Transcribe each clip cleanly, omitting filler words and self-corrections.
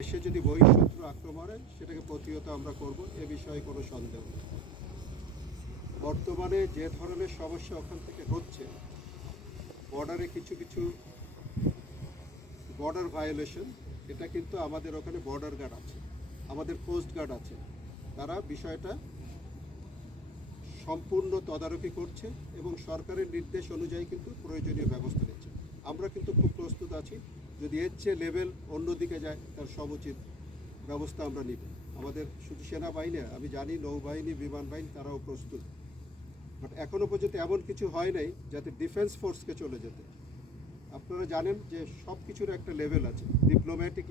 দেশে যদি বহিঃশত্রু আক্রমণ হয় সেটাকে প্রতিহত আমরা করব, এ বিষয়ে কোনো সন্দেহ নেই। বর্তমানে যে ধরনের সমস্যা ওখান থেকে হচ্ছে, বর্ডারে কিছু কিছু বর্ডার ভায়োলেশন, এটা কিন্তু আমাদের ওখানে বর্ডার গার্ড আছে, আমাদের কোস্ট গার্ড আছে, তারা বিষয়টা সম্পূর্ণ তদারকি করছে এবং সরকারের নির্দেশ অনুযায়ী কিন্তু প্রয়োজনীয় ব্যবস্থা নিচ্ছে। আমরা কিন্তু খুব প্রস্তুত আছি, যদি এর চেয়ে লেভেল অন্যদিকে যায় তার সমুচিত ব্যবস্থা আমরা নিব। আমাদের শুধু সেনাবাহিনী, আমি জানি নৌবাহিনী, বিমান বাহিনী তারাও প্রস্তুত, বাট এখনও পর্যন্ত এমন কিছু হয় নাই যাতে ডিফেন্স ফোর্সকে চলে যেতে। আপনারা জানেন যে সব কিছুর একটা লেভেল আছে, ডিপ্লোম্যাটিক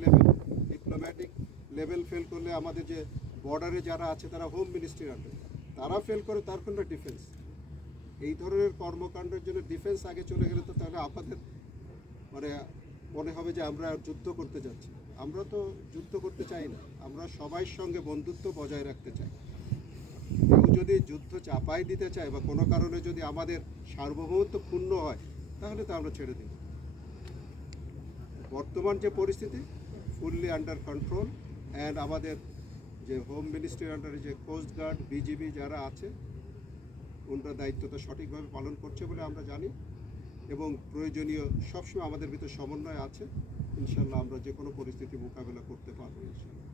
লেভেল ফেল করলে আমাদের যে বর্ডারে যারা আছে তারা হোম মিনিস্ট্রির আন্ডারে, তারা ফেল করে তার কোনো ডিফেন্স। এই ধরনের কর্মকাণ্ডের জন্য ডিফেন্স আগে চলে গেলে তো তাহলে আমাদের মানে মনে হবে যে আমরা যুদ্ধ করতে যাচ্ছি। আমরা তো যুদ্ধ করতে চাই না, আমরা সবার সঙ্গে বন্ধুত্ব বজায় রাখতে চাই। কেউ যদি যুদ্ধ চাপাই দিতে চায় বা কোনো কারণে যদি আমাদের সার্বভৌমত্ব ক্ষুণ্ণ হয়, তাহলে তো আমরা ছেড়ে দিই। বর্তমান যে পরিস্থিতি ফুললি আন্ডার কন্ট্রোল, অ্যান্ড আমাদের যে হোম মিনিস্ট্রির আন্ডারে যে কোস্ট গার্ড, বিজিবি যারা আছে, ওনারা দায়িত্বটা সঠিকভাবে পালন করছে বলে আমরা জানি, এবং প্রয়োজনীয় সবসময় আমাদের ভিতরে সমন্বয় আছে। ইনশাল্লাহ আমরা যে কোনো পরিস্থিতি মোকাবেলা করতে পারবো ইনশাল্লাহ।